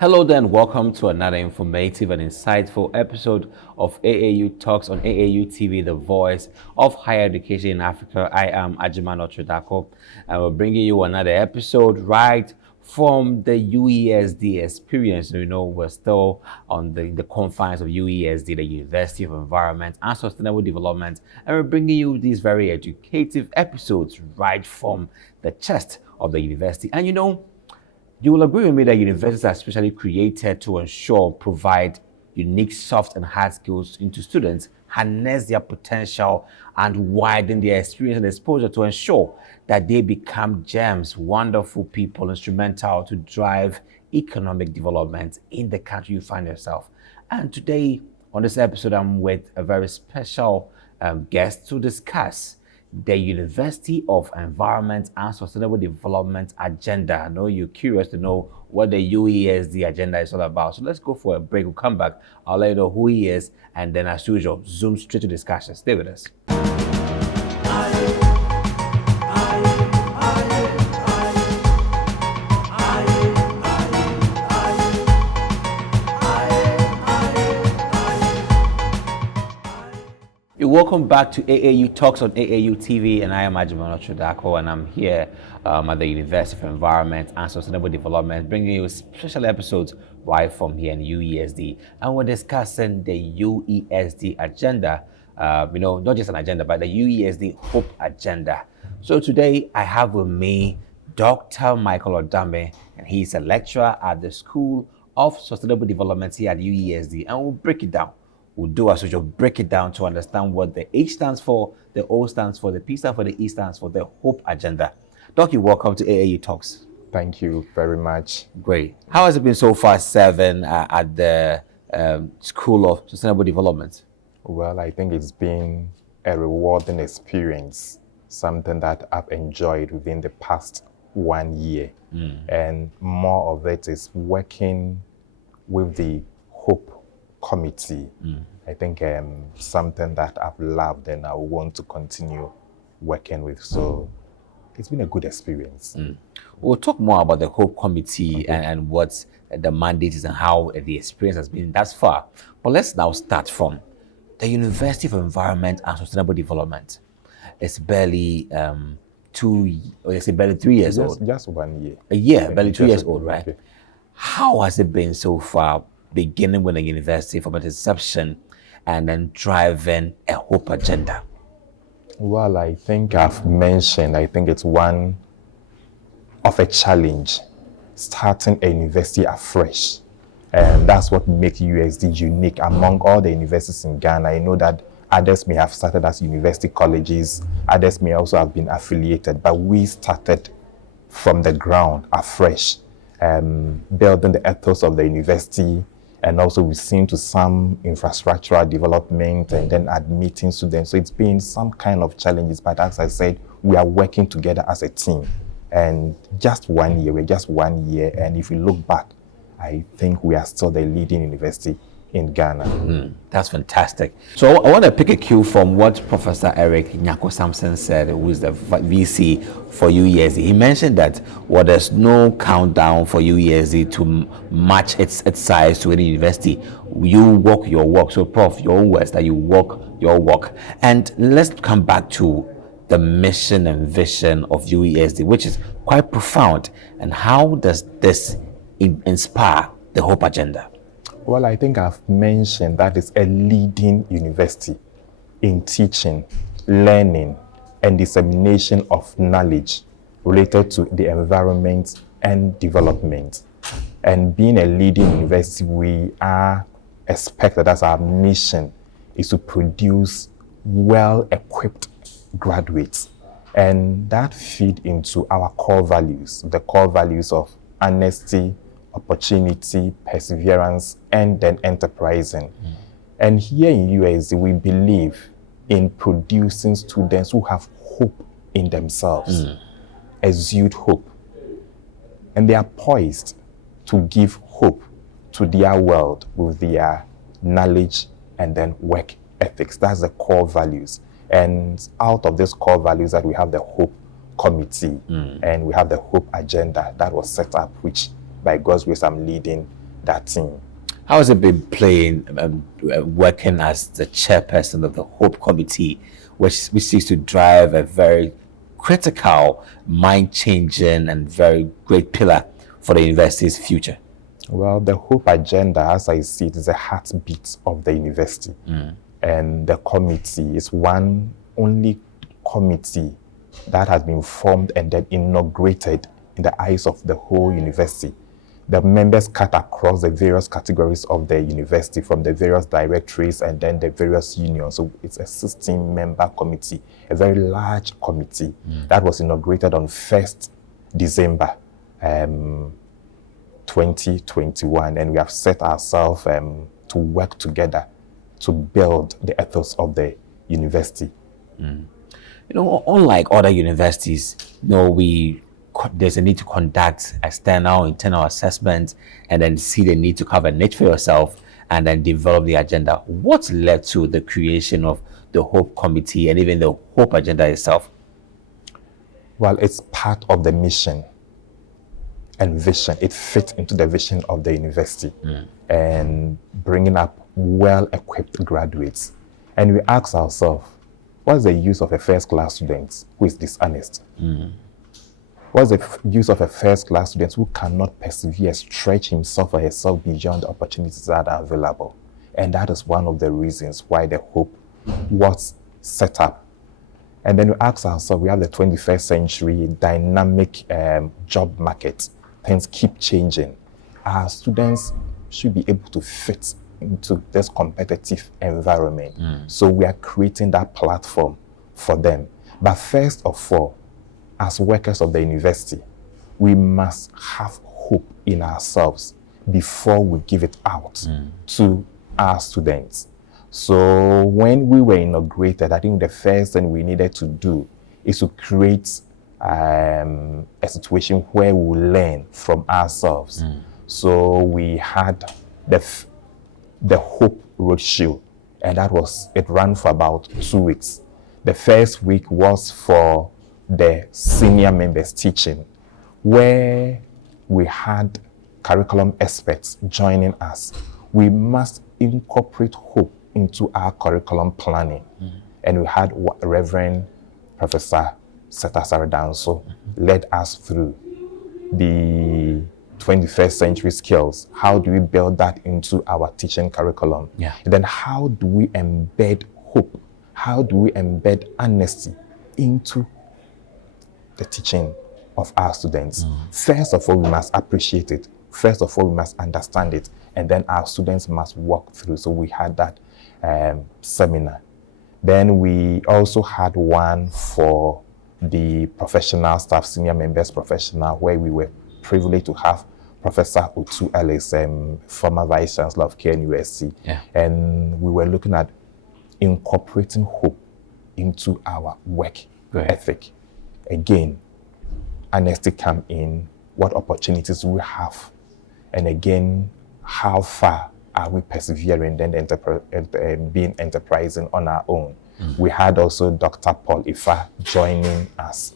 Hello there and welcome to another informative and insightful episode of AAU Talks on AAU TV, the voice of higher education in Africa. I am Ajima Otrodako and we're bringing you another episode right from the UESD experience. You know, we're still on the confines of UESD, the University of Environment and Sustainable Development, and we're bringing you these very educative episodes right from the chest of the university. And you know, you will agree with me that universities are specially created to provide unique soft and hard skills into students, harness their potential, and widen their experience and exposure to ensure that they become gems, wonderful people, instrumental to drive economic development in the country you find yourself. And today, on this episode, I'm with a very special guest to discuss the University of Environment and Sustainable Development Agenda. I know you're curious to know what the UESD agenda is all about. So let's go for a break. We'll come back. I'll let you know who he is. And then as usual, zoom straight to discussion. Stay with us. Welcome back to AAU Talks on AAU TV, and I am Ajima Otrodako, and I'm here at the University of Environment and Sustainable Development, bringing you special episodes right from here in UESD. And we're discussing the UESD agenda, not just an agenda, but the UESD H.O.P.E agenda. So today I have with me Dr. Michael Adami, and he's a lecturer at the School of Sustainable Development here at UESD, and we'll break it down. We'll do as usual, break it down to understand what the H stands for, the O stands for, the P stands for, the E stands for, the H.O.P.E agenda. Doc, you welcome to AAU Talks. Thank you very much. Great. How has it been so far serving at the School of Sustainable Development? Well, I think it's been a rewarding experience, something that I've enjoyed within the past 1 year. And more of it is working with the H.O.P.E committee. I think something that I've loved and I want to continue working with. So it's been a good experience. We'll talk more about the H.O.P.E committee and what the mandate is and how the experience has been thus far. But let's now start from the University of Environment and Sustainable Development. It's barely 3 years old. Just 1 year. A year, barely 2 years old, right? Okay. How has it been so far, beginning with the university from its inception and then driving a H.O.P.E agenda? Well, I think I've mentioned, I think it's one of a challenge, starting a university afresh. And that's what makes USD unique among all the universities in Ghana. I know that others may have started as university colleges, others may also have been affiliated, but we started from the ground afresh, building the ethos of the university. And also we've seen to some infrastructural development and then admitting students. So it's been some kind of challenges, but as I said, we are working together as a team. And just 1 year, we're just 1 year. And if you look back, I think we are still the leading university in Ghana. That's fantastic. So I want to pick a cue from what Professor Eric Nyako Sampson said, who is the VC for UESD. He mentioned that there's no countdown for UESD to match its size to any university. You walk your walk. So Prof, your own words, that you walk your walk. And let's come back to the mission and vision of UESD, which is quite profound. And how does this inspire the H.O.P.E agenda? Well, I think I've mentioned that it's a leading university in teaching, learning, and dissemination of knowledge related to the environment and development. And being a leading university, we are expected as our mission is to produce well-equipped graduates. And that feed into our core values, the core values of honesty, opportunity, perseverance, and then enterprising. And here in USD, we believe in producing students who have hope in themselves, exude hope. And they are poised to give hope to their world with their knowledge and then work ethics. That's the core values. And out of these core values that we have the H.O.P.E committee and we have the H.O.P.E agenda that was set up, which by God's grace I'm leading that team. How has it been playing, working as the chairperson of the Hope Committee, which seeks to drive a very critical, mind-changing, and very great pillar for the university's future? Well, the Hope Agenda, as I see it, is a heartbeat of the university. And the committee is one only committee that has been formed and then inaugurated in the eyes of the whole university. The members cut across the various categories of the university, from the various directorates and then the various unions. So it's a 16-member committee, a very large committee that was inaugurated on 1st December 2021. And we have set ourselves to work together to build the ethos of the university. Unlike other universities, there's a need to conduct external, internal assessments, and then see the need to cover a niche for yourself, and then develop the agenda. What led to the creation of the Hope Committee and even the Hope Agenda itself? Well, it's part of the mission and vision. It fits into the vision of the university and bringing up well-equipped graduates. And we ask ourselves, what's the use of a first-class student who is dishonest? What's the use of a first-class student who cannot persevere, stretch himself or herself beyond the opportunities that are available? And that is one of the reasons why the Hope was set up. And then we ask ourselves, we have the 21st century dynamic job market. Things keep changing. Our students should be able to fit into this competitive environment. So we are creating that platform for them. But first of all, as workers of the university, we must have hope in ourselves before we give it out to our students. So when we were inaugurated, I think the first thing we needed to do is to create a situation where we learn from ourselves. So we had the Hope Roadshow, and it ran for about 2 weeks. The first week was for the senior members teaching, where we had curriculum experts joining us. We must incorporate hope into our curriculum planning. And we had Reverend Professor Seta Saradanso led us through the 21st century skills. How do we build that into our teaching curriculum? And then how do we embed hope? How do we embed honesty into the teaching of our students? First of all, we must appreciate it. First of all, we must understand it. And then our students must walk through. So we had that seminar. Then we also had one for the professional staff, senior members professional, where we were privileged to have Professor Otu Ellis, former Vice Chancellor of KNUST. And we were looking at incorporating hope into our work ethic. Again, honesty come in, what opportunities we have, and again, how far are we persevering then being enterprising on our own. We had also Dr. Paul Ifa joining us.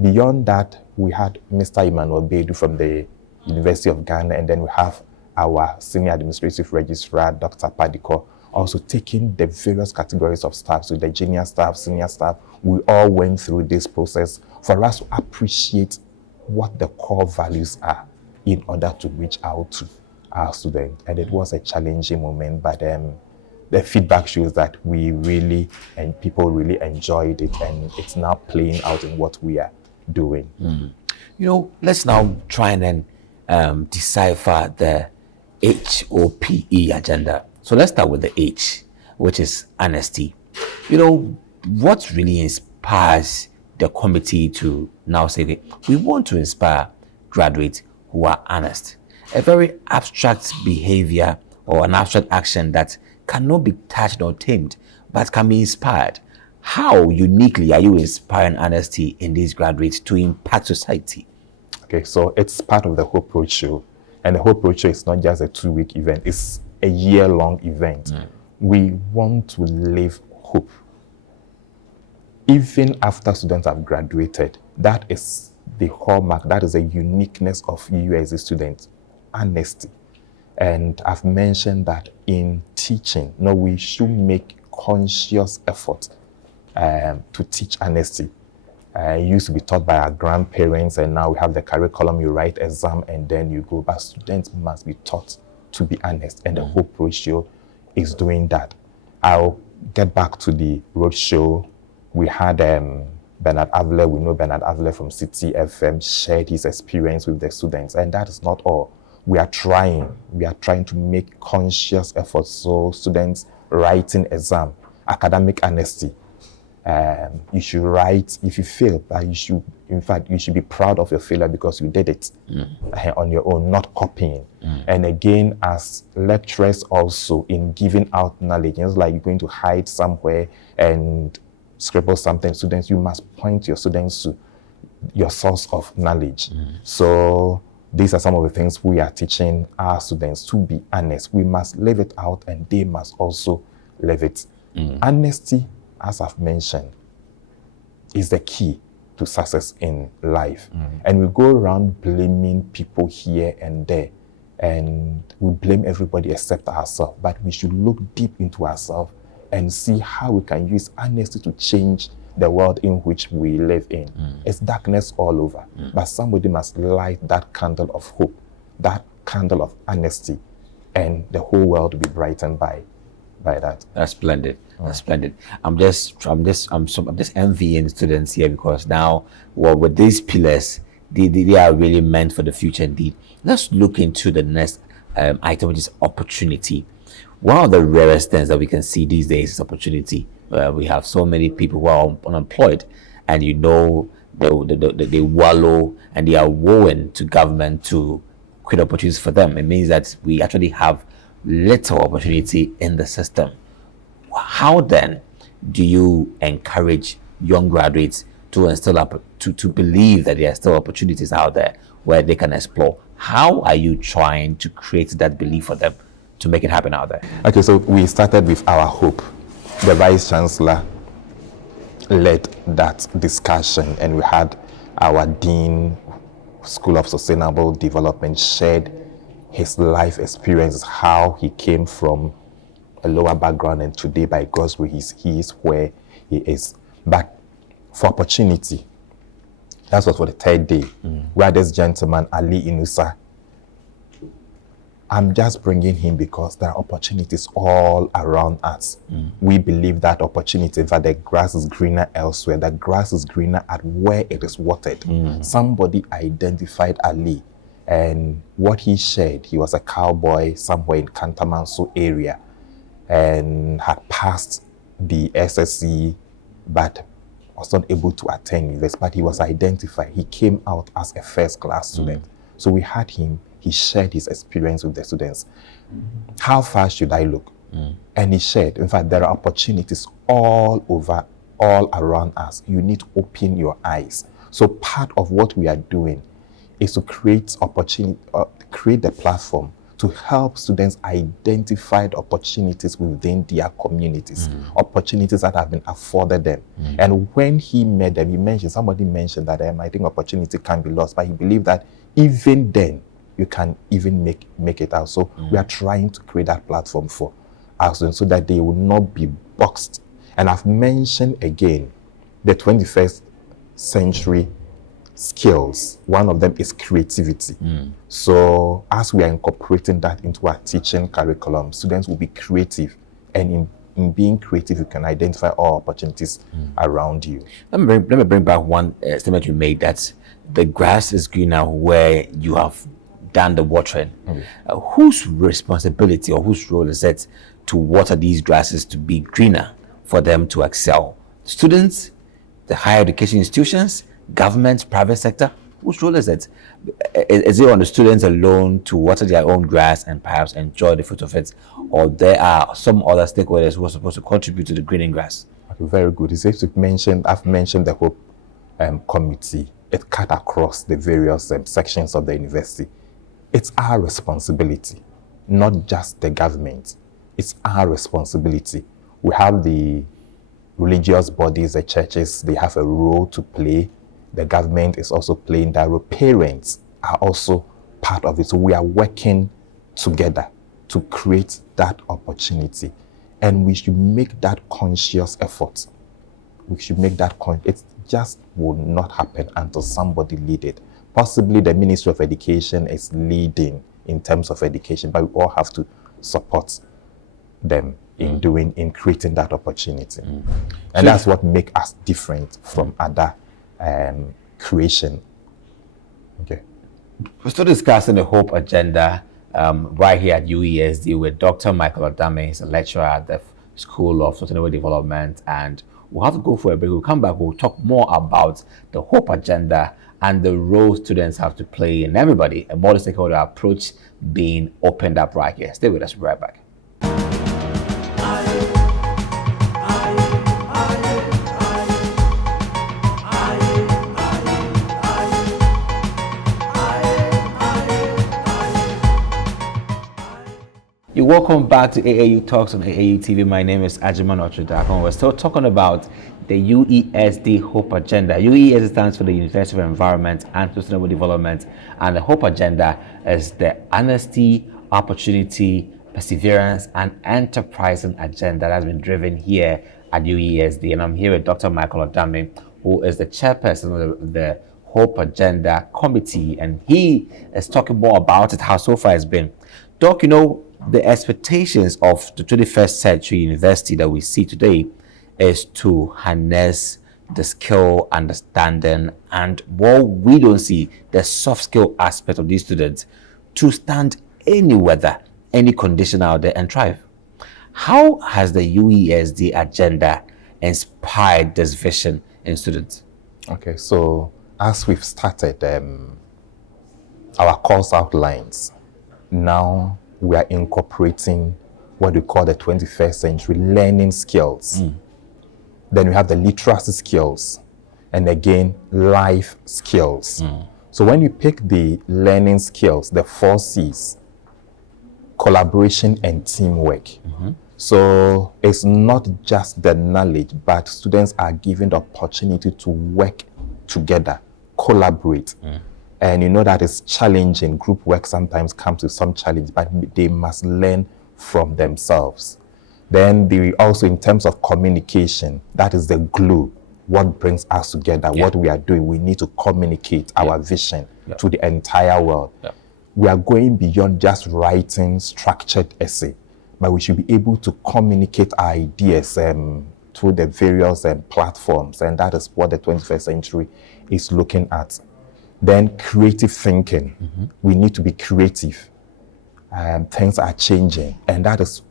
Beyond that, we had Mr. Emmanuel Bedu from the University of Ghana, and then we have our Senior Administrative Registrar, Dr. Padiko, also taking the various categories of staff, so the junior staff, senior staff. We all went through this process for us to appreciate what the core values are in order to reach out to our students. And it was a challenging moment, but the feedback shows that we really, and people really enjoyed it, and it's now playing out in what we are doing. Let's now try and then decipher the H.O.P.E. agenda. So let's start with the H, which is honesty. What really inspires the committee to now say, okay, we want to inspire graduates who are honest? A very abstract behavior or an abstract action that cannot be touched or tamed, but can be inspired. How uniquely are you inspiring honesty in these graduates to impact society? Okay, so it's part of the Hope Roadshow. And the Hope Roadshow is not just a 2-week event, it's a year-long event. We want to live hope. Even after students have graduated, that is the hallmark, that is a uniqueness of UESD students, honesty. And I've mentioned that in teaching, no, we should make conscious effort to teach honesty. It used to be taught by our grandparents, and now we have the curriculum. You write exam and then you go. But students must be taught to be honest, and the H.O.P.E ratio is doing that. I'll get back to the roadshow. We had Bernard Avler. We know Bernard Avler from City FM shared his experience with the students, and that is not all. We are trying to make conscious efforts. So students writing exam, academic honesty. You should write if you fail, but you should be proud of your failure because you did it on your own, not copying. And again, as lecturers also in giving out knowledge, it's like you're going to hide somewhere and scribble something. Students, you must point your students to your source of knowledge. So these are some of the things we are teaching our students to be honest. We must live it out and they must also live it. Honesty, as I've mentioned, is the key to success in life. And we go around blaming people here and there, and we blame everybody except ourselves. But we should look deep into ourselves and see how we can use honesty to change the world in which we live in. It's darkness all over, but somebody must light that candle of hope, that candle of honesty, and the whole world will be brightened by that. That's splendid. That's splendid. I'm just envying students here because now, well, with these pillars, they are really meant for the future indeed. Let's look into the next item, which is opportunity. One of the rarest things that we can see these days is opportunity. We have so many people who are unemployed, and they wallow and they are woeing to government to create opportunities for them. It means that we actually have little opportunity in the system. How then do you encourage young graduates to instill to believe that there are still opportunities out there where they can explore? How are you trying to create that belief for them to make it happen out there? Okay, so we started with our H.O.P.E. The Vice Chancellor led that discussion, and we had our Dean, School of Sustainable Development, shared his life experiences, how he came from a lower background, and today, by God's grace, he is where he is. But for opportunity, that was for the third day, where this gentleman, Ali Inusa, I'm just bringing him because there are opportunities all around us. We believe that opportunity, that the grass is greener elsewhere, the grass is greener at where it is watered. Somebody identified Ali, and what he shared, he was a cowboy somewhere in Kantamanso area and had passed the SSC, but was not able to attend university, but he was identified. He came out as a first-class student. So we had him. He shared his experience with the students. How far should I look? And he shared, in fact, there are opportunities all over, all around us. You need to open your eyes. So part of what we are doing is to create opportunity, create the platform to help students identify the opportunities within their communities, opportunities that have been afforded them. And when he met them, somebody mentioned that I think opportunity can be lost, but he believed that even then, you can even make it out. So we are trying to create that platform for our students so that they will not be boxed. And I've mentioned again, the 21st century skills. One of them is creativity. So as we are incorporating that into our teaching curriculum, students will be creative. And in being creative, you can identify all opportunities around you. Let me bring back one statement you made, that the grass is greener where you have done the watering. Whose responsibility or whose role is it to water these grasses to be greener for them to excel? Students, the higher education institutions, government, private sector? Whose role is it? Is it on the students alone to water their own grass and perhaps enjoy the fruit of it? Or there are some other stakeholders who are supposed to contribute to the greening grass? Okay, very good. I've mentioned the H.O.P.E committee. It cut across the various sections of the university. It's our responsibility, not just the government. It's our responsibility. We have the religious bodies, the churches, they have a role to play. The government is also playing that role. Parents are also part of it. So we are working together to create that opportunity. And we should make that conscious effort. We should make that it just will not happen until somebody lead it. Possibly the Ministry of Education is leading in terms of education, but we all have to support them in creating that opportunity. And that's what makes us different from other creation. Okay. We're still discussing the Hope Agenda right here at UESD with Dr. Michael Adami. He's a lecturer at the School of Sustainable Development, and we'll have to go for a break. We'll come back, we'll talk more about the Hope Agenda and the role students have to play in everybody, a multi-stakeholder approach being opened up right here. Stay with us, we'll be right back. You're welcome back to AAU Talks on AAU TV. My name is Ajiman Otridakon. We're still talking about the UESD Hope Agenda. UESD stands for the University of Environment and Sustainable Development, and the Hope Agenda is the honesty, opportunity, perseverance, and enterprising agenda that has been driven here at UESD. And I'm here with Dr. Michael Adami, who is the chairperson of the Hope Agenda Committee, and he is talking more about it, how so far it's been. Doc, the expectations of the 21st century university that we see today is to harness the skill, understanding, and what we don't see, the soft skill aspect of these students to stand any weather, any condition out there and thrive. How has the UESD agenda inspired this vision in students? Okay, so as we've started our course outlines, now we are incorporating what we call the 21st century learning skills. Then we have the literacy skills, and again, life skills. So when you pick the learning skills, the 4 C's, collaboration and teamwork. So it's not just the knowledge, but students are given the opportunity to work together, collaborate. And that is challenging. Group work sometimes comes with some challenge, but they must learn from themselves. Then also in terms of communication, that is the glue, what brings us together, what we are doing. We need to communicate our vision to the entire world. We are going beyond just writing structured essay, but we should be able to communicate our ideas through the various platforms, and that is what the 21st century is looking at. Then creative thinking. We need to be creative. Things are changing, and that is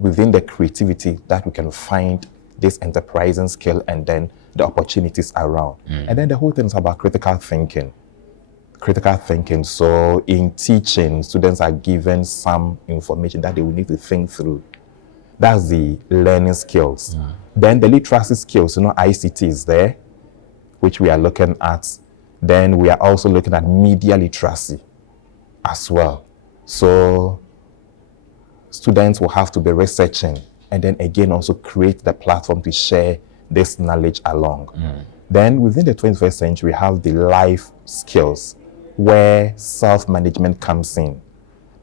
within the creativity that we can find this enterprising skill and then the opportunities around. And then the whole thing is about critical thinking. So in teaching, students are given some information that they will need to think through. That's the learning skills. Then the literacy skills, ICT is there, which we are looking at. Then we are also looking at media literacy as well. So students will have to be researching and then again also create the platform to share this knowledge along. Then within the 21st century, we have the life skills where self-management comes in,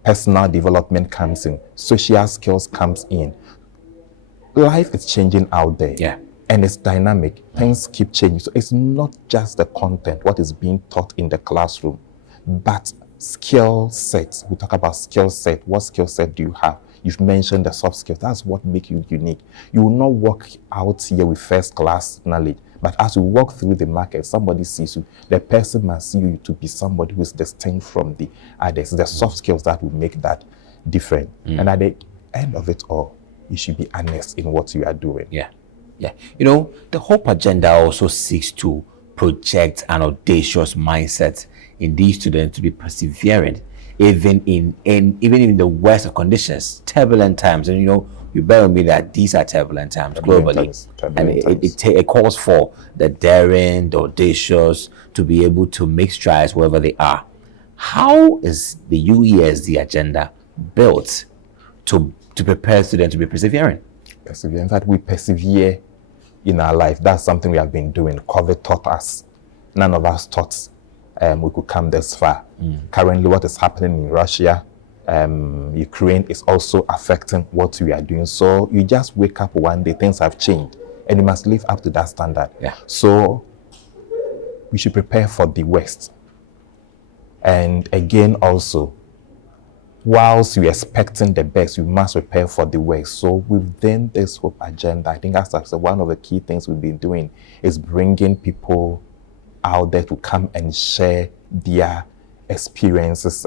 personal development comes in, social skills comes in. Life is changing out there. And it's dynamic. Things keep changing. So it's not just the content, what is being taught in the classroom, but skill sets. We talk about skill set. What skill set do you have? You've mentioned the soft skills. That's what makes you unique. You will not walk out here with first class knowledge, but as you walk through the market, somebody sees you. The person must see you to be somebody who is distinct from the others. The soft skills that will make that different. And at the end of it all, you should be honest in what you are doing. The Hope Agenda also seeks to project an audacious mindset in these students to be persevering, even in the worst of conditions, turbulent times. And you bear with me that these are turbulent times globally, and it calls for the daring, the audacious to be able to make strides wherever they are. How is the UESD agenda built to prepare students to be persevering? In fact, we persevere in our life. That's something we have been doing. COVID taught us. None of us thought we could come this far. Currently, what is happening in Russia Ukraine is also affecting what we are doing. So you just wake up one day, things have changed, and you must live up to that standard. Yeah. So we should prepare for the West. And again, also, whilst we're expecting the best, we must prepare for the West. So within this Hope agenda, I think as I said, one of the key things we've been doing is bringing people out there to come and share their experiences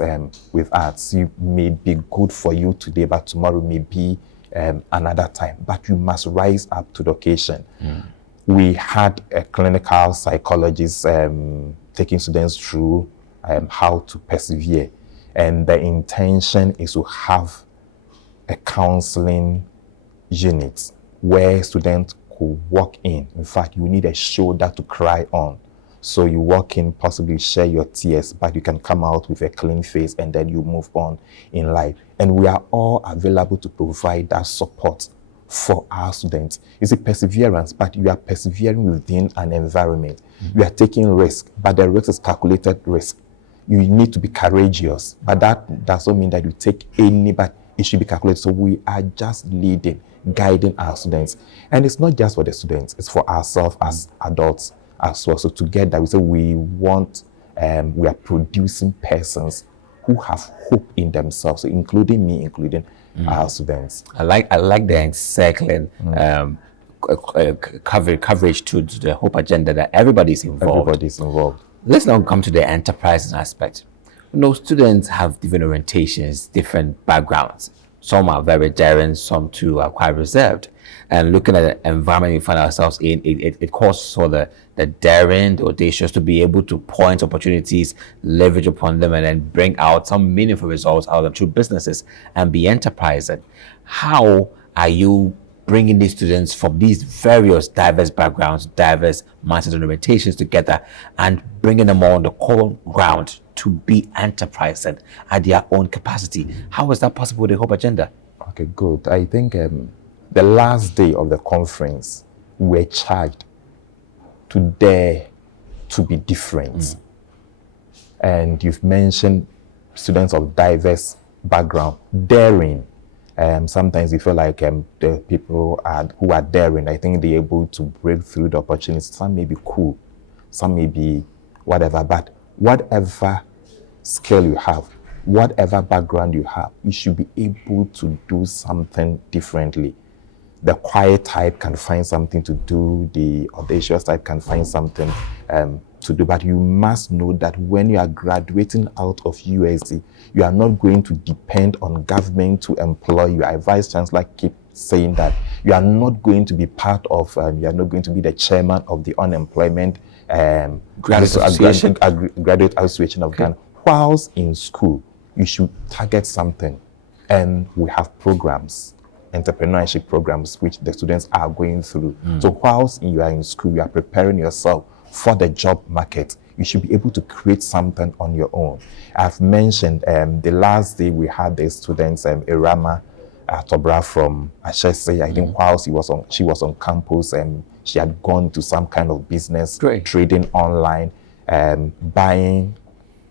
with us. It may be good for you today, but tomorrow may be another time. But you must rise up to the occasion. We had a clinical psychologist taking students through how to persevere. And the intention is to have a counseling unit where students could walk in. In fact, you need a shoulder to cry on. So you walk in, possibly share your tears, but you can come out with a clean face and then you move on in life. And we are all available to provide that support for our students. It's a perseverance, but you are persevering within an environment. You are taking risk, but the risk is calculated risk. You need to be courageous, but that doesn't mean that you take any, but it should be calculated. So we are just leading, guiding our students. And it's not just for the students, it's for ourselves as adults as well. So together we say we want, we are producing persons who have hope in themselves, so including me, including our students. I like the encircling coverage to the Hope agenda that everybody's involved. Everybody's involved. Let's now come to the enterprise aspect. Students have different orientations, different backgrounds. Some are very daring, some too are quite reserved. And looking at the environment we find ourselves in, it calls for the daring, the audacious to be able to point opportunities, leverage upon them, and then bring out some meaningful results out of them through businesses and be enterprising. How are you bringing these students from these various diverse backgrounds, diverse mindsets and orientations together and bringing them all on the common ground to be enterprising at their own capacity? How is that possible with the Hope agenda? Okay, good. I think the last day of the conference, we were charged to dare to be different. And you've mentioned students of diverse background, daring. Sometimes you feel like the people who are daring, I think they're able to break through the opportunities. Some may be cool, some may be whatever, but whatever skill you have, whatever background you have, you should be able to do something differently. The quiet type can find something to do, the audacious type can find something to do, but you must know that when you are graduating out of USD, you are not going to depend on government to employ you. Our Vice Chancellor keep saying that you are not going to be part of, you are not going to be the chairman of the unemployment Graduate Association of Ghana. Whilst in school, you should target something, and we have programs, entrepreneurship programs, which the students are going through. So whilst you are in school, you are preparing yourself for the job market. You should be able to create something on your own. I've mentioned the last day we had the students, Irama Tobra from Ashese. I think whilst she was on campus, and she had gone to some kind of business, trading online, buying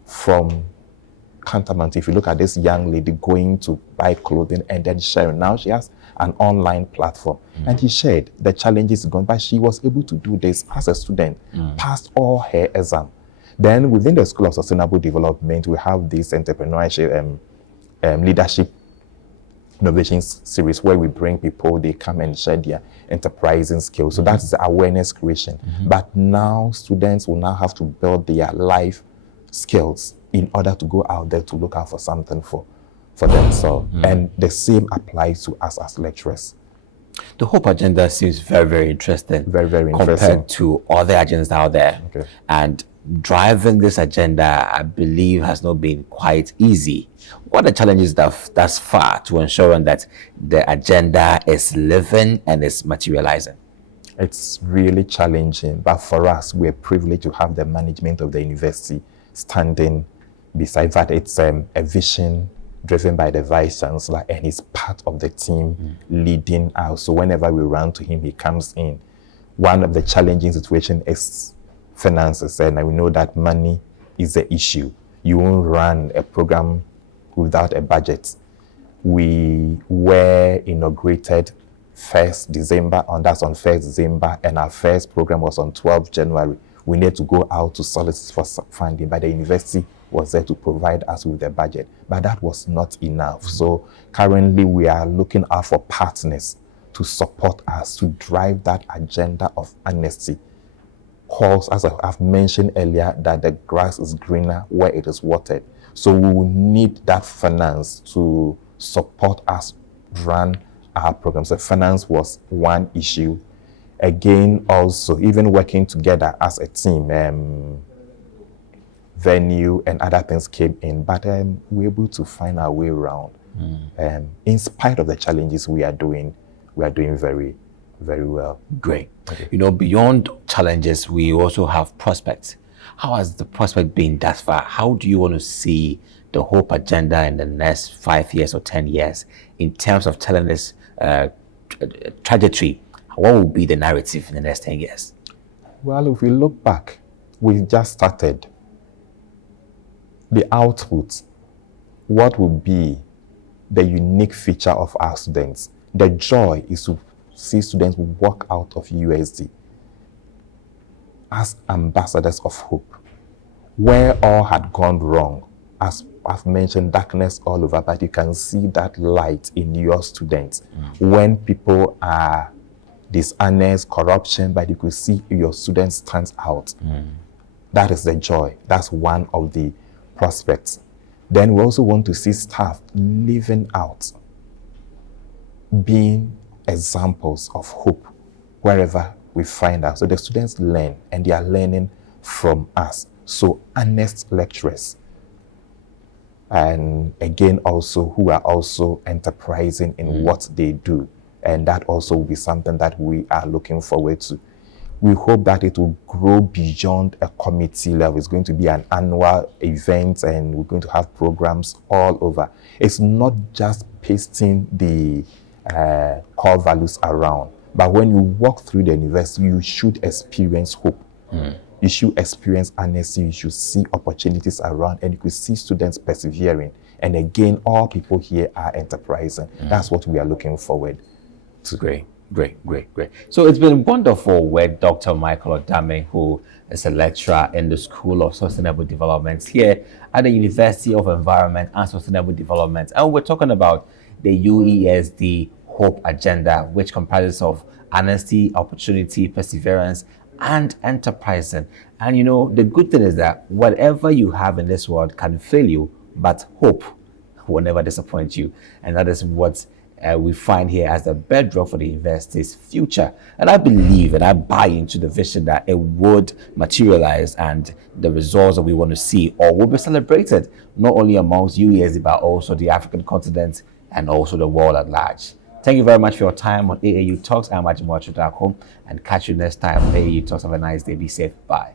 from countermount. If you look at this young lady going to buy clothing and then sharing, now she has an online platform. And she shared the challenges gone, but she was able to do this as a student, passed all her exam. Then within the School of Sustainable Development, we have this entrepreneurship leadership innovation series where we bring people, they come and share their enterprising skills. So that's the awareness creation. But now students will now have to build their life skills in order to go out there to look out for something for themselves. And the same applies to us as lecturers. The Hope agenda seems very, very interesting. Very, very interesting. Compared to other agendas out there. Okay. And driving this agenda, I believe, has not been quite easy. What are the challenges thus far to ensuring that the agenda is living and is materializing? It's really challenging, but for us, we're privileged to have the management of the university standing beside that. It's a vision driven by the Vice Chancellor, and he's part of the team leading out. So whenever we run to him, he comes in. One of the challenging situations is finances, and we know that money is the issue. You won't run a program without a budget. We were inaugurated 1st December, and that's on 1st December, and our first program was on 12th January. We need to go out to solicit for funding, but the university was there to provide us with a budget. But that was not enough. So currently we are looking out for partners to support us to drive that agenda of honesty. Because, as I've mentioned earlier, that the grass is greener where it is watered. So we will need that finance to support us run our programs. So finance was one issue. Again, also, even working together as a team, venue and other things came in, but we were able to find our way around. In spite of the challenges we are doing very, very well. Great. Okay. You know, beyond challenges, we also have prospects. How has the prospect been thus far? How do you want to see the H.O.P.E agenda in the next 5 years or 10 years in terms of telling this trajectory? What will be the narrative in the next 10 years? Well, if we look back, we just started. The output, what will be the unique feature of our students? The joy is to see students walk out of UESD as ambassadors of hope. Where all had gone wrong, as I've mentioned, darkness all over, but you can see that light in your students. When people are dishonest, corruption, but you could see your students stands out. That is the joy. That's one of the prospects. Then we also want to see staff living out, being examples of hope wherever we find out. So the students learn, and they are learning from us. So honest lecturers, and again also who are also enterprising in what they do, and that also will be something that we are looking forward to. We hope that it will grow beyond a committee level. It's going to be an annual event, and we're going to have programs all over. It's not just pasting the core values around, but when you walk through the university, you should experience hope. You should experience honesty. You should see opportunities around, and you could see students persevering. And again, all people here are enterprising. That's what we are looking forward to. Great. So it's been wonderful with Dr. Michael Adami, who is a lecturer in the School of Sustainable Development here at the University of Environment and Sustainable Development. And we're talking about the UESD H.O.P.E agenda, which comprises of honesty, opportunity, perseverance, and enterprising. And you know, the good thing is that whatever you have in this world can fail you, but hope will never disappoint you. And that is what we find here as the bedrock for the university's future. And I believe and I buy into the vision that it would materialize, and the results that we want to see or will be celebrated not only amongst UESD but also the African continent and also the world at large. Thank you very much for your time on AAU Talks. I'm Ajimola Chudako, and catch you next time on AAU Talks. Have a nice day. Be safe. Bye.